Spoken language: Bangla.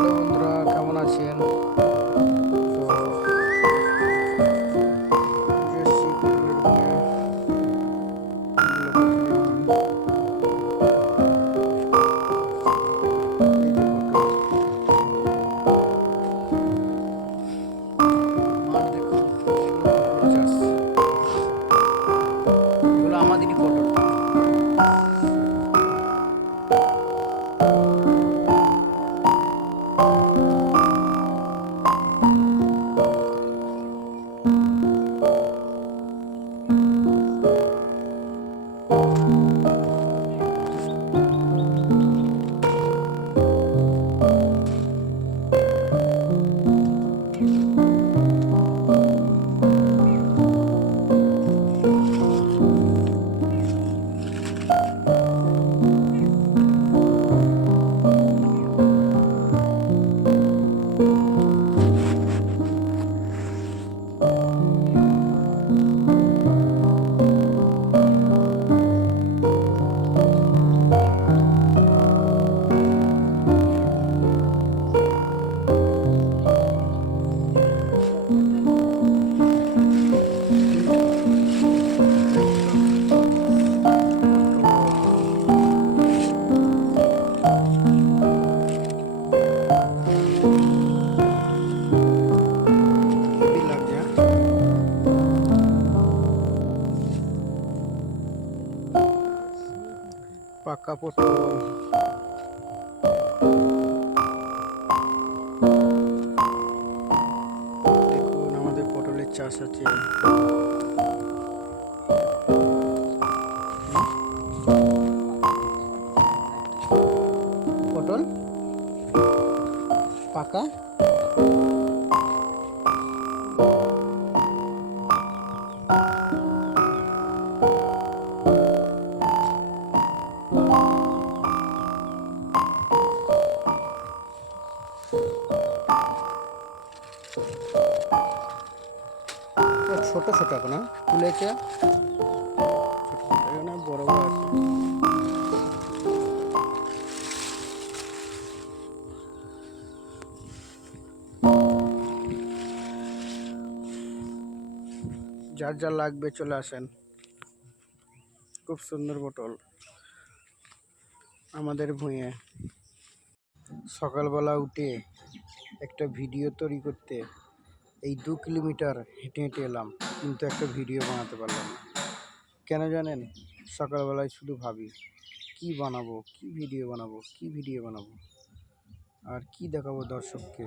হ্যালো বন্ধুরা, কেমন আছেন? তো নিজস্ব পটলের ভুঁইয়া এগুলো পটলের ভুঁই। এই যে পটল, মাঠ দেখুন, এগুলো পটলের চাষ। এগুলো আমাদেরই পটল। হেভি লাগছে, পাকা পটল। দেখুন, আমাদের পটলের চাষ আছে। পটল পাকা। ছোট ছোট এখন তুলেছে, ছোট ছোট এখানে বড় বড় আছে। যার যা লাগবে চলে আসেন। খুব সুন্দর পটল আমাদের ভুঁইয়ে। সকালবেলা উঠে একটা ভিডিও তৈরি করতে এই 2 কিলোমিটার হেঁটে হেঁটে এলাম, কিন্তু একটা ভিডিও বানাতে পারলাম না। কেন জানেন? সকালবেলায় শুধু ভাবি কি বানাবো, কি ভিডিও বানাবো, কি ভিডিও বানাবো, আর কি দেখাবো দর্শককে।